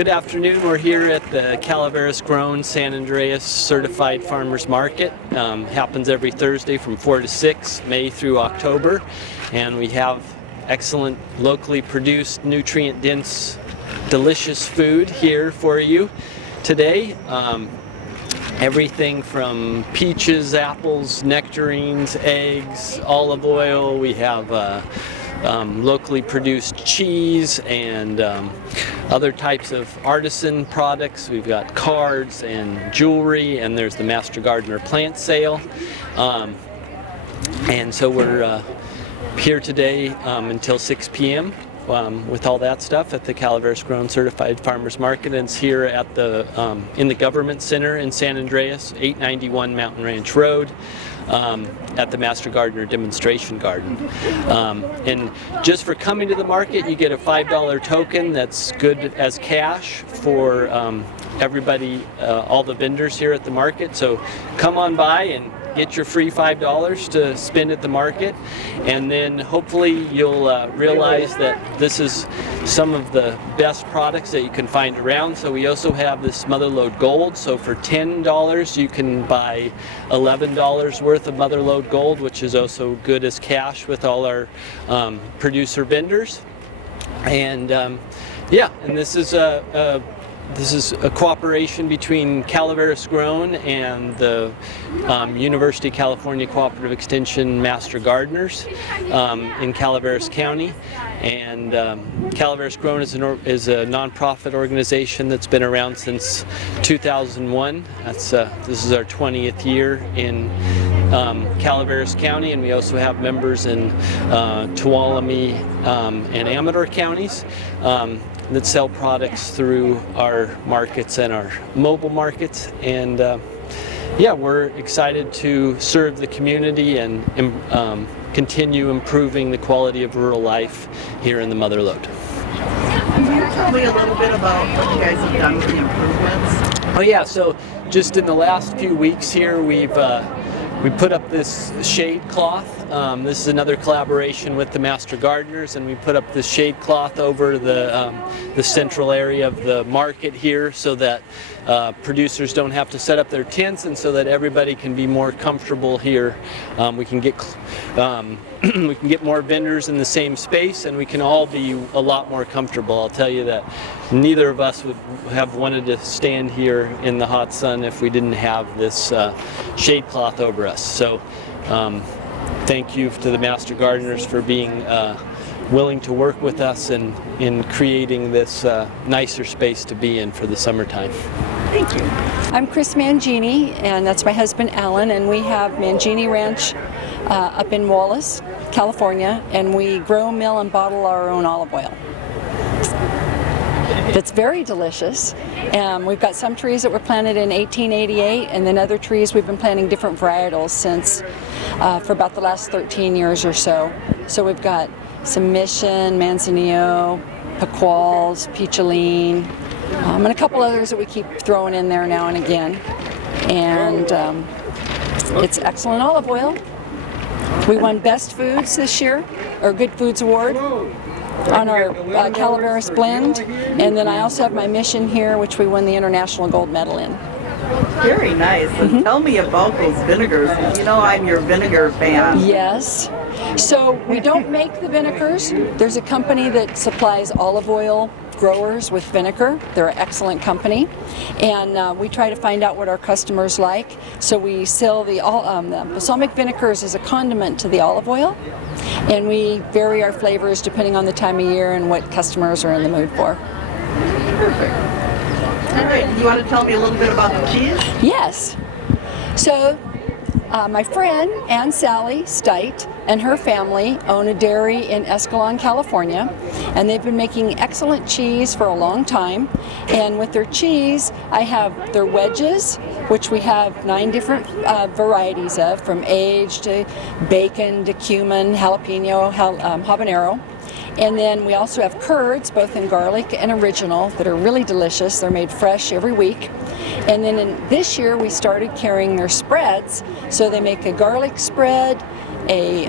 Good afternoon. We're here at the CalaverasGrown San Andreas Certified Farmers Market. Happens every Thursday from 4 to 6, May through October. And we have excellent locally produced, nutrient-dense, delicious food here for you today. Everything from peaches, apples, nectarines, eggs, olive oil. We have locally produced cheese and other types of artisan products. We've got cards and jewelry, and there's the Master Gardener plant sale. And so we're here today until 6 p.m. With all that stuff at the CalaverasGrown Certified Farmers Market, and it's here at the in the Government Center in San Andreas, 891 Mountain Ranch Road, at the Master Gardener Demonstration Garden. And just for coming to the market, you get a $5 token that's good as cash for everybody, all the vendors here at the market. So come on by and get your free $5 to spend at the market, and then hopefully you'll realize that this is some of the best products that you can find around. So we also have this Motherlode Gold. So for $10 you can buy $11 worth of Motherlode Gold, which is also good as cash with all our producer vendors. And yeah, and this is a cooperation between CalaverasGrown and the University of California Cooperative Extension Master Gardeners in Calaveras County. And CalaverasGrown is a nonprofit organization that's been around since 2001. This is our 20th year in Calaveras County, and we also have members in Tuolumne and Amador counties that sell products through our markets and our mobile markets. And yeah, we're excited to serve the community and continue improving the quality of rural life here in the Motherlode. Can you tell me a little bit about what you guys have done with the improvements? Oh yeah, so just in the last few weeks here, we put up this shade cloth. This is another collaboration with the Master Gardeners, and we put up this shade cloth over the central area of the market here, so that producers don't have to set up their tents, and so that everybody can be more comfortable here. We can get we can get more vendors in the same space, and we can all be a lot more comfortable. I'll tell you that neither of us would have wanted to stand here in the hot sun if we didn't have this shade cloth over us. So thank you to the Master Gardeners for being willing to work with us in creating this nicer space to be in for the summertime. Thank you. I'm Chris Mangini, and that's my husband Alan, and we have Mangini Ranch up in Wallace, California, and we grow, mill, and bottle our own olive oil. It's very delicious. We've got some trees that were planted in 1888, and then other trees we've been planting different varietals since for about the last 13 years or so. So we've got some Mission, Manzanillo, Pequals, Peacholine, and a couple others that we keep throwing in there now and again. And it's excellent olive oil. We won Best Foods this year, or Good Foods Award, on our Calaveras blend. And then I also have my Mission here, which we won the International Gold Medal in. Very nice. And tell me about those vinegars. You know I'm your vinegar fan. Yes. So we don't make the vinegars. There's a company that supplies olive oil growers with vinegar. They're an excellent company, and we try to find out what our customers like. So we sell the balsamic vinegars as a condiment to the olive oil, and we vary our flavors depending on the time of year and what customers are in the mood for. Perfect. All right, you want to tell me a little bit about the cheese? Yes. So my friend Ann Sally Stite and her family own a dairy in Escalon, California, and they've been making excellent cheese for a long time. And with their cheese, I have their wedges, which we have 9 different varieties of, from aged to bacon to cumin, jalapeno, habanero. And then we also have curds, both in garlic and original, that are really delicious. They're made fresh every week. And then this year we started carrying their spreads. So they make a garlic spread, a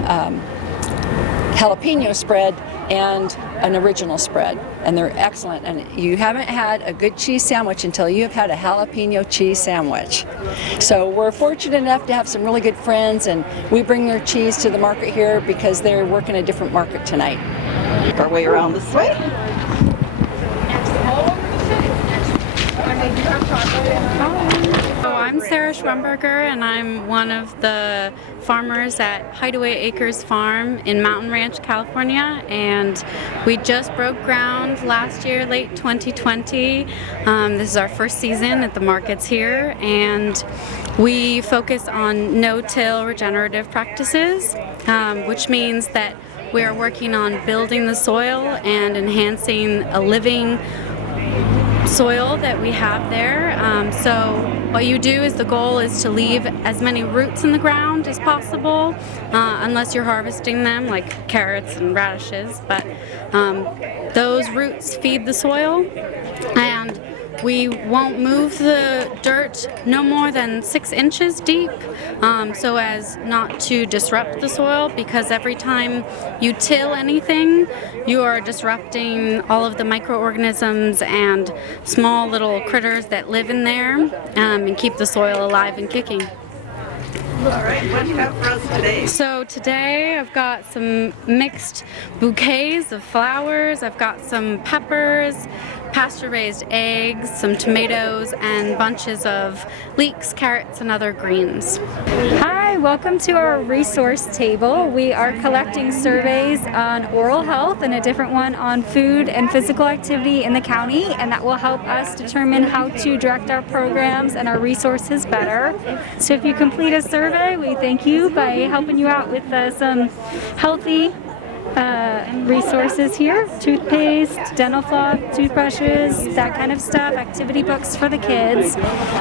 jalapeno spread and an original spread, and they're excellent. And you haven't had a good cheese sandwich until you have had a jalapeno cheese sandwich. So we're fortunate enough to have some really good friends, and we bring their cheese to the market here because they're working a different market tonight. Our way around this way. So I'm Sarah Schwemberger, and I'm one of the farmers at Hideaway Acres Farm in Mountain Ranch, California, and we just broke ground last year, late 2020. This is our first season at the markets here, and we focus on no-till regenerative practices, which means that we are working on building the soil and enhancing a living soil that we have there. So what you do is the goal is to leave as many roots in the ground as possible, unless you're harvesting them like carrots and radishes, but those roots feed the soil, and we won't move the dirt no more than 6 inches deep, so as not to disrupt the soil, because every time you till anything, you are disrupting all of the microorganisms and small little critters that live in there, and keep the soil alive and kicking. All right, what do you have for us today? So today I've got some mixed bouquets of flowers, I've got some peppers, pasture-raised eggs, some tomatoes, and bunches of leeks, carrots, and other greens. Hi, welcome to our resource table. We are collecting surveys on oral health and a different one on food and physical activity in the county, and that will help us determine how to direct our programs and our resources better. So if you complete a survey, we thank you by helping you out with some healthy resources here: toothpaste, dental floss, toothbrushes, that kind of stuff, activity books for the kids.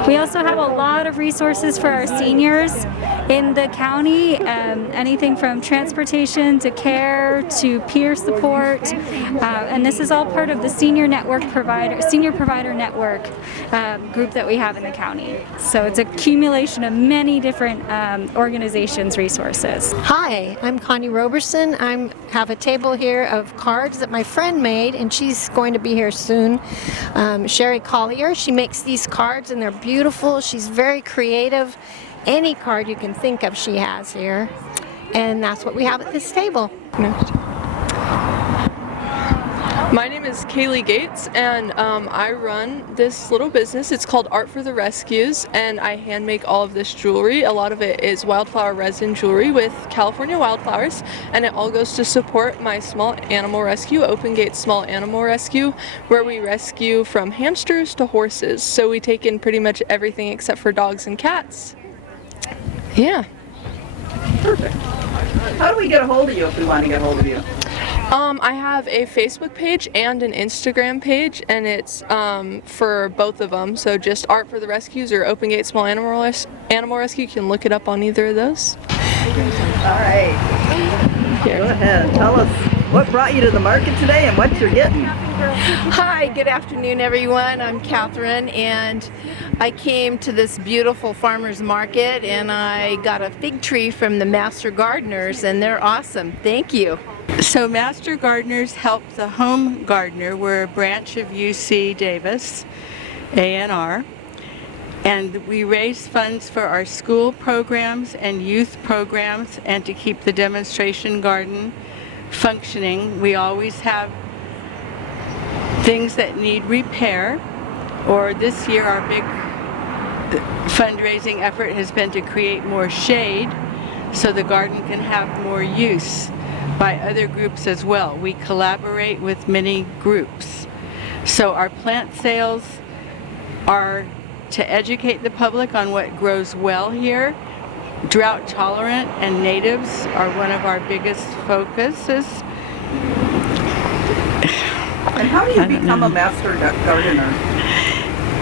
We also have a lot of resources for our seniors in the county, anything from transportation to care to peer support, and this is all part of the senior provider network group that we have in the county. So it's an accumulation of many different organizations' resources. Hi, I'm Connie Roberson. I have a table here of cards that my friend made, and she's going to be here soon. Sherry Collier, she makes these cards and they're beautiful. She's very creative. Any card you can think of she has here, and that's what we have at this table. My name is Kaylee Gates, and I run this little business. It's called Art for the Rescues, and I hand make all of this jewelry. A lot of it is wildflower resin jewelry with California wildflowers, and it all goes to support my small animal rescue, Open Gate Small Animal Rescue, where we rescue from hamsters to horses. So we take in pretty much everything except for dogs and cats. Yeah. Perfect. How do we get a hold of you if we want to get a hold of you? I have a Facebook page and an Instagram page, and it's for both of them. So just Art for the Rescues or Open Gate Small Animal Rescue. You can look it up on either of those. All right. Go ahead. Tell us what brought you to the market today and what you're getting. Hi, good afternoon everyone. I'm Catherine, and I came to this beautiful farmer's market and I got a fig tree from the Master Gardeners, and they're awesome. Thank you. So Master Gardeners help the home gardener. We're a branch of UC Davis, A&R, and we raise funds for our school programs and youth programs and to keep the demonstration garden functioning. We always have things that need repair, or this year our big fundraising effort has been to create more shade so the garden can have more use by other groups as well. We collaborate with many groups. So our plant sales are to educate the public on what grows well here. Drought tolerant and natives are one of our biggest focuses. And how do you become a master gardener?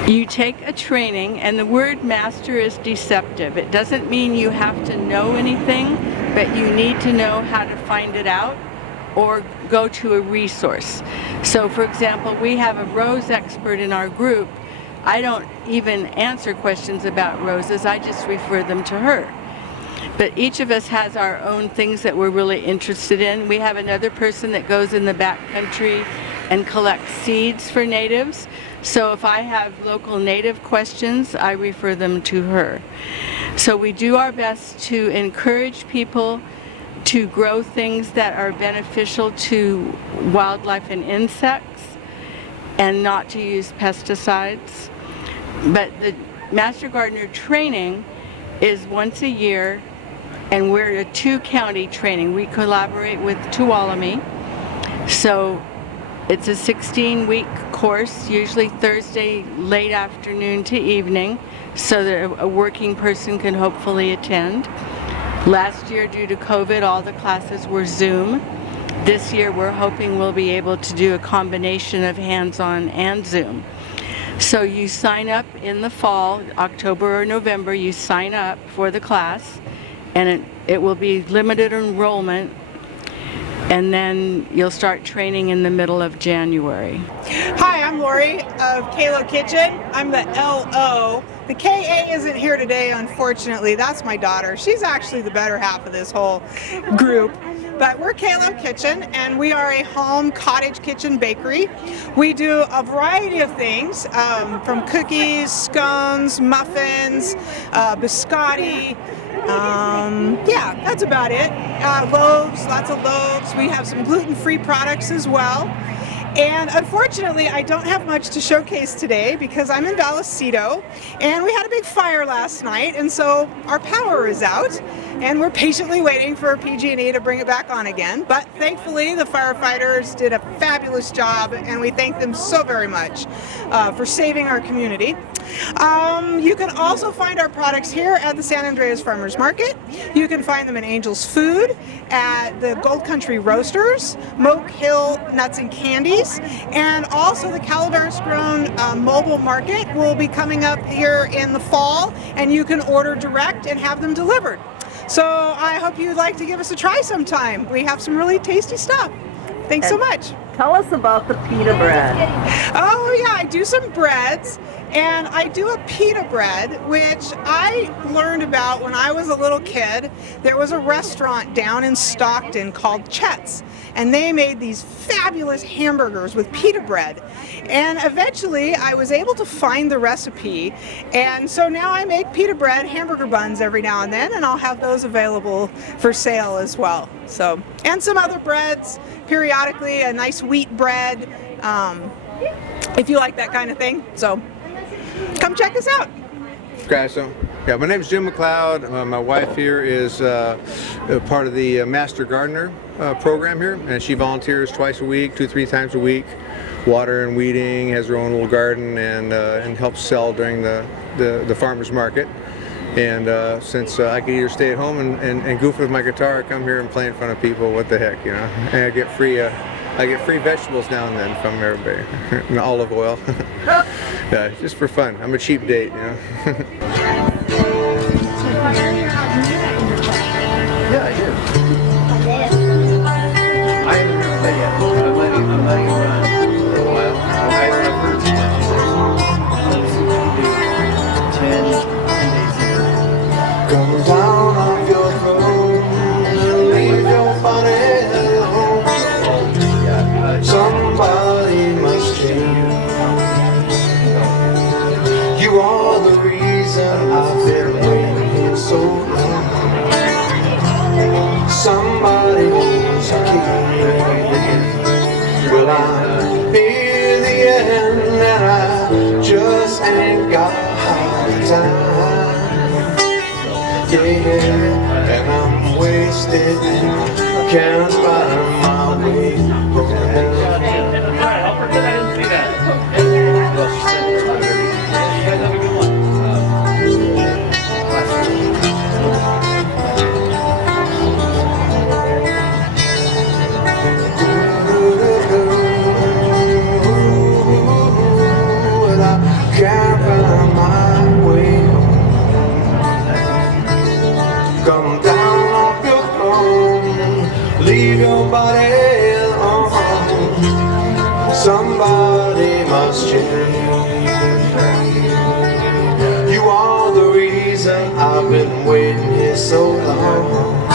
You take a training, and the word master is deceptive. It doesn't mean you have to know anything, but you need to know how to find it out or go to a resource. So for example, we have a rose expert in our group. I don't even answer questions about roses, I just refer them to her. but each of us has our own things that we're really interested in. We have another person that goes in the back country and collects seeds for natives. So if I have local native questions, I refer them to her. So we do our best to encourage people to grow things that are beneficial to wildlife and insects and not to use pesticides. But the Master Gardener training is once a year, and we're a 2-county training. We collaborate with Tuolumne. So it's a 16-week course, usually Thursday late afternoon to evening, so that a working person can hopefully attend. Last year, due to COVID, all the classes were Zoom. This year, we're hoping we'll be able to do a combination of hands-on and Zoom. So you sign up in the fall, October or November, you sign up for the class, and it will be limited enrollment, and then you'll start training in the middle of January. Hi, I'm Lori of Kalo Kitchen. I'm the LO. The KA isn't here today, unfortunately. That's my daughter. She's actually the better half of this whole group. But we're Kalo Kitchen, and we are a home cottage kitchen bakery. We do a variety of things, from cookies, scones, muffins, biscotti. Yeah, that's about it. Loaves, lots of loaves. We have some gluten-free products as well. And unfortunately, I don't have much to showcase today because I'm in Vallecito, and we had a big fire last night, and so our power is out, and we're patiently waiting for PG&E to bring it back on again. But thankfully, the firefighters did a fabulous job, and we thank them so very much for saving our community. You can also find our products here at the San Andreas Farmers Market. You can find them in Angel's Food, at the Gold Country Roasters, Moke Hill Nuts and Candies, and also the CalaverasGrown mobile market will be coming up here in the fall, and you can order direct and have them delivered. So I hope you'd like to give us a try sometime. We have some really tasty stuff. Thanks so much. Tell us about the pita bread. Oh yeah, I do some breads, and I do a pita bread, which I learned about when I was a little kid. There was a restaurant down in Stockton called Chet's, and they made these fabulous hamburgers with pita bread. And eventually I was able to find the recipe, and so now I make pita bread hamburger buns every now and then, and I'll have those available for sale as well. So, and some other breads periodically, a nice wheat bread, if you like that kind of thing. So come check us out. Okay, so yeah, my name is Jim McLeod. My wife here is part of the Master Gardener program here, and she volunteers twice a week, 2-3 times a week, water and weeding, has her own little garden, and helps sell during the farmers market. And since I could either stay at home and goof with my guitar, I come here and play in front of people. What the heck, you know? And I get free vegetables now and then from everybody, and olive oil. Yeah, just for fun. I'm a cheap date, you know. Yeah, I do. I haven't heard that yet. I'm letting it run for a while. I remember 10 days. Come down off your throne, leave your body at home. Somebody must change. You are the reason I've been waiting here so long. Somebody needs a key. Well, I'm near the end and I just ain't got time. Yeah, and I'm wasted, I can't find my way home. I'll pretend I didn't see that. You guys have a good one. And I can't find my way home. Come down off your throne, leave your body alone. Somebody must change. You are the reason I've been waiting here so long.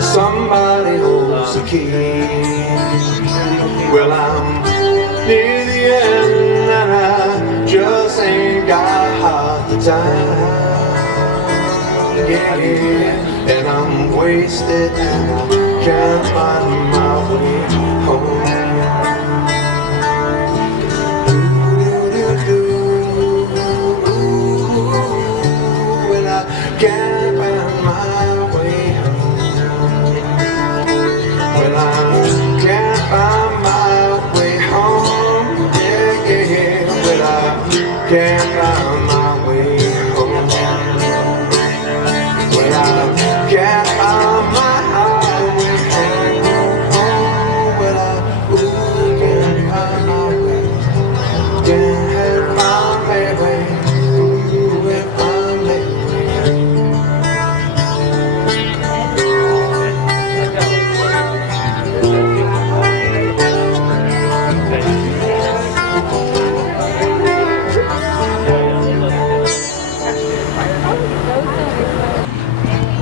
Somebody holds the key. Well, I'm near the end and I just ain't got half the time. Yeah, and I'm wasted and I can't find my way home. Well, I can't find my way home. Well, I can't find my way home. Yeah, yeah, well, I can't find my way home. Well, I can't find my way home. Well, I can't find my way. Can't find my way. Can't find my way.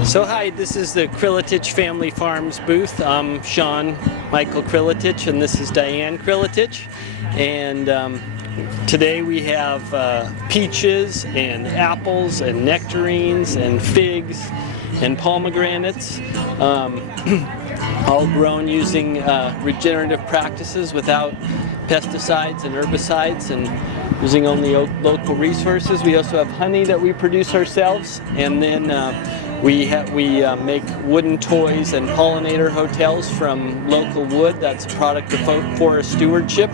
So hi, this is the Krilitich Family Farms booth. I'm Sean Michael Krilitich and this is Diane Krilitich. And today we have peaches and apples and nectarines and figs and pomegranates, all grown using regenerative practices without pesticides and herbicides and using only local resources. We also have honey that we produce ourselves, and then we make wooden toys and pollinator hotels from local wood. That's a product of forest stewardship.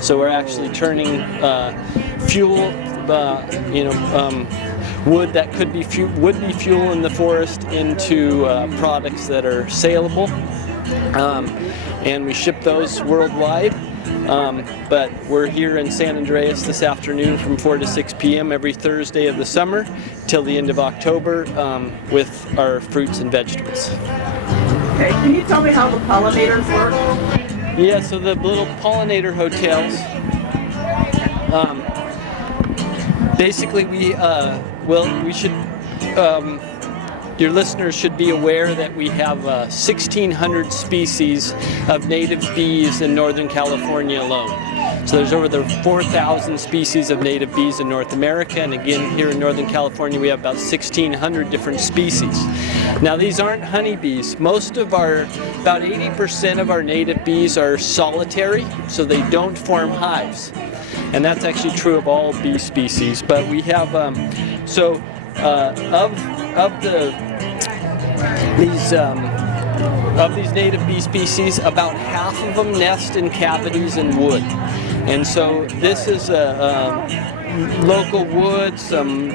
So we're actually turning fuel, wood that would be fuel in the forest into products that are saleable, and we ship those worldwide. But we're here in San Andreas this afternoon from 4 to 6 p.m. every Thursday of the summer till the end of October with our fruits and vegetables. Okay, can you tell me how the pollinators work? Yeah, so the little pollinator hotels, basically your listeners should be aware that we have 1,600 species of native bees in Northern California alone. So there's over 4,000 species of native bees in North America, and again here in Northern California we have about 1,600 different species. Now these aren't honeybees. About 80% of our native bees are solitary, so they don't form hives. And that's actually true of all bee species. But we have, of these native bee species, about half of them nest in cavities in wood. And so this is local wood, some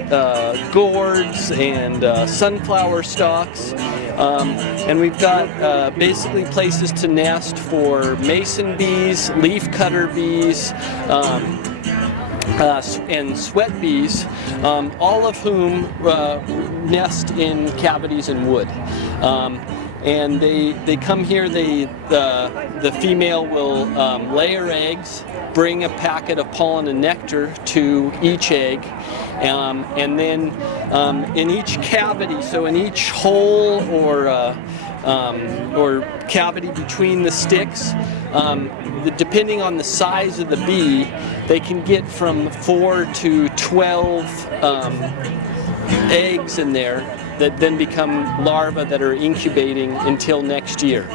gourds and sunflower stalks. And we've got basically places to nest for mason bees, leaf cutter bees, and sweat bees, all of whom nest in cavities in wood. And they come here, the female will lay her eggs, bring a packet of pollen and nectar to each egg, and then in each cavity, so in each hole or cavity between the sticks, depending on the size of the bee, they can get from 4 to 12 eggs in there that then become larvae that are incubating until next year.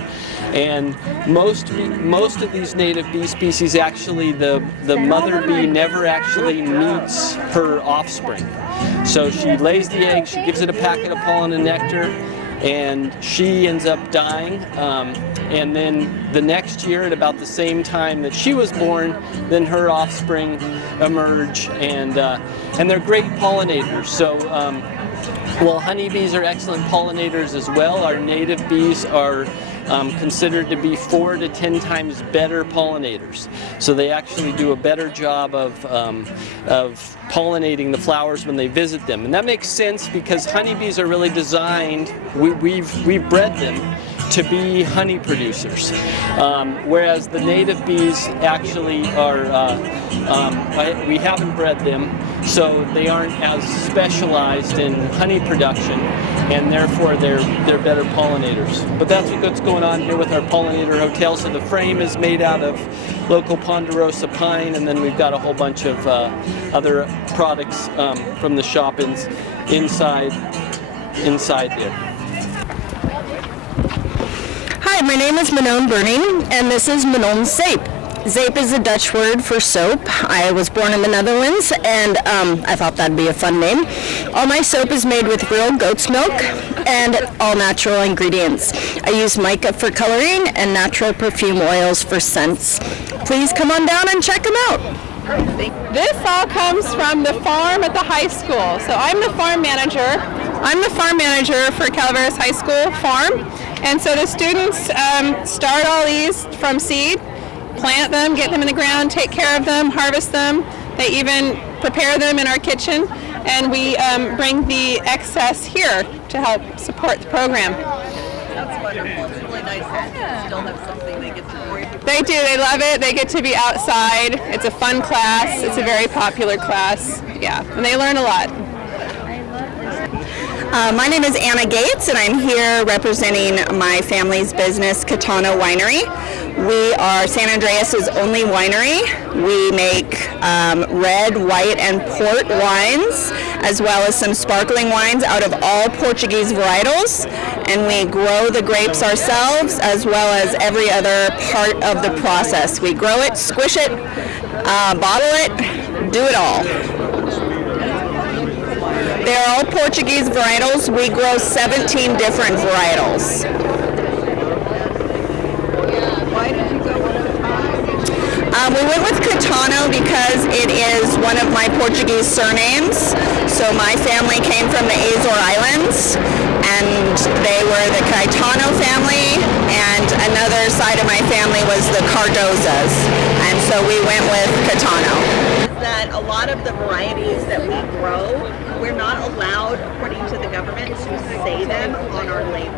And most of these native bee species, actually the mother bee never actually meets her offspring. So she lays the egg, she gives it a packet of pollen and nectar, and she ends up dying. And then the next year, at about the same time that she was born, then her offspring emerge, and they're great pollinators. So while honeybees are excellent pollinators as well, our native bees are considered to be 4 to 10 times better pollinators. So they actually do a better job of pollinating the flowers when they visit them. And that makes sense because honeybees are really designed, we've bred them to be honey producers, whereas the native bees actually are, we haven't bred them, so they aren't as specialized in honey production. and therefore they're better pollinators. But that's what's going on here with our pollinator hotel. So the frame is made out of local ponderosa pine, and then we've got a whole bunch of other products from the shop inside there. Hi, my name is Manon Burning, and this is Manon Zeep. Zeep is a Dutch word for soap. I was born in the Netherlands, and I thought that'd be a fun name. All my soap is made with real goat's milk and all natural ingredients. I use mica for coloring and natural perfume oils for scents. Please come on down and check them out. This all comes from the farm at the high school. So I'm the farm manager. I'm the farm manager for Calaveras High School farm. And so the students start all these from seed, plant them, get them in the ground, take care of them, harvest them. They even prepare them in our kitchen, and we bring the excess here to help support the program. That's wonderful. It's really nice that still have something they get to do. They do. They love it. They get to be outside. It's a fun class. It's a very popular class. Yeah, and they learn a lot. My name is Anna Gates, and I'm here representing my family's business, Katana Winery. We are San Andreas' only winery. We make red, white, and port wines, as well as some sparkling wines out of all Portuguese varietals. And we grow the grapes ourselves, as well as every other part of the process. We grow it, squish it, bottle it, do it all. They're all Portuguese varietals. We grow 17 different varietals. Why did you go with Katana? We went with Catano because it is one of my Portuguese surnames. So my family came from the Azore Islands, and they were the Caetano family, and another side of my family was the Cardozas, and so we went with Catano. That a lot of the varieties that we grow, we're not allowed, according to the government, to say them on our label.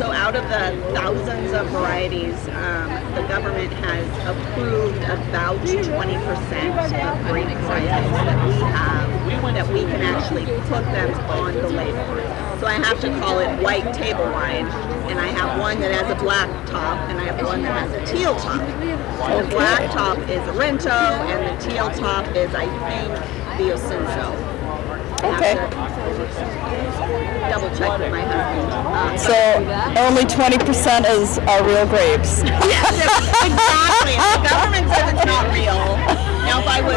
So out of the thousands of varieties, the government has approved about 20% of grape varieties that we have, that we can actually put them on the label. So I have to call it white table wine, and I have one that has a black top, and I have one that has a teal top. The black top is a Rento, and the teal top is, I think, the Osenso. Okay. Double check with my husband. So only 20% is our real grapes. Exactly. The government says it's not real. Now, if I was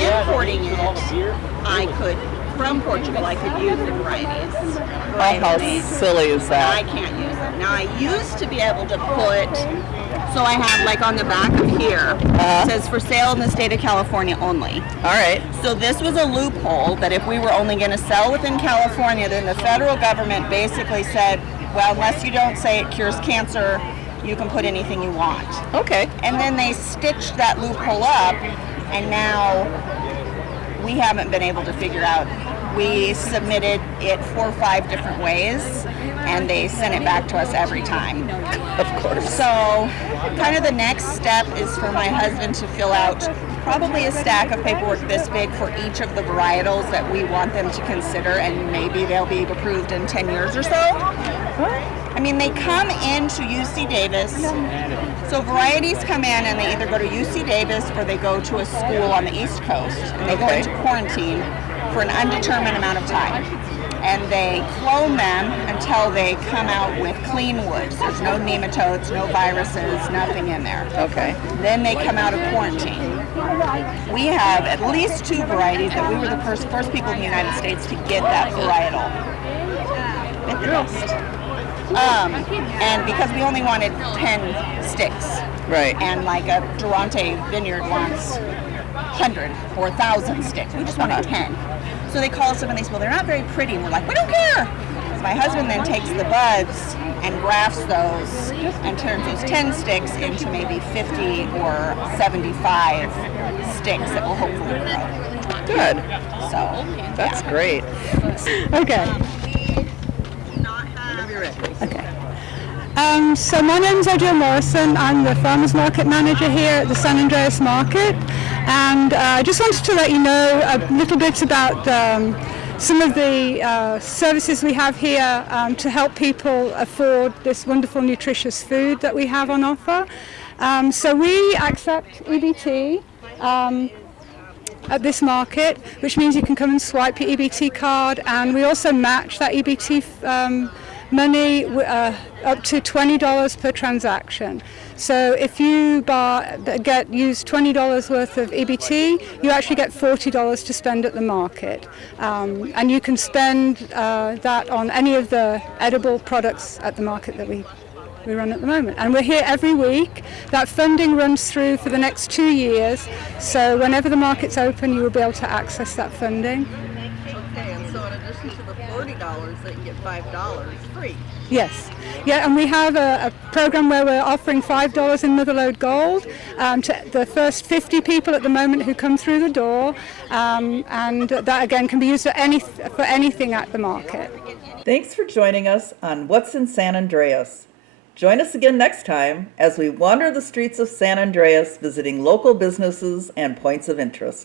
importing it, I could, from Portugal, I could use the varieties. Oh, how silly is that? I can't use them. Now, I used to be able to put, so I have like on the back of here, it says for sale in the state of California only. All right. So this was a loophole that if we were only going to sell within California, then the federal government basically said, well, unless you don't say it cures cancer, you can put anything you want. Okay. And then they stitched that loophole up, and now we haven't been able to figure out. We submitted it 4 or 5 different ways, and they sent it back to us every time. Of course. So kind of the next step is for my husband to fill out probably a stack of paperwork this big for each of the varietals that we want them to consider, and maybe they'll be approved in 10 years or so. I mean, they come into UC Davis. So varieties come in and they either go to UC Davis or they go to a school on the East Coast, and they go into quarantine for an undetermined amount of time. And they clone them until they come out with clean woods. There's no nematodes, no viruses, nothing in there. Okay. Then they come out of quarantine. We have at least 2 varieties that we were the first people in the United States to get that varietal. Bit the dust. And because we only wanted 10 sticks. Right. And like a Durante vineyard wants 100 or 1,000 sticks. We just wanted 10. So they call us up and they say, well, they're not very pretty. And we're like, we don't care. So my husband then takes the buds and grafts those and turns those 10 sticks into maybe 50 or 75 sticks that will hopefully grow. Good. So that's great. Okay. Okay. So my name's Adrienne Morrison. I'm the Farmers Market Manager here at the San Andreas Market. And I just wanted to let you know a little bit about some of the services we have here to help people afford this wonderful nutritious food that we have on offer. So we accept EBT at this market, which means you can come and swipe your EBT card, and we also match that EBT money up to $20 per transaction. So if you use $20 worth of EBT, you actually get $40 to spend at the market. And you can spend that on any of the edible products at the market that we run at the moment. And we're here every week. That funding runs through for the next 2 years. So whenever the market's open, you will be able to access that funding. Okay, and so in addition to the $40, they can get $5 free. Yes. Yeah, and we have a program where we're offering $5 in Motherlode Gold to the first 50 people at the moment who come through the door. And that, again, can be used for anything at the market. Thanks for joining us on What's in San Andreas. Join us again next time as we wander the streets of San Andreas visiting local businesses and points of interest.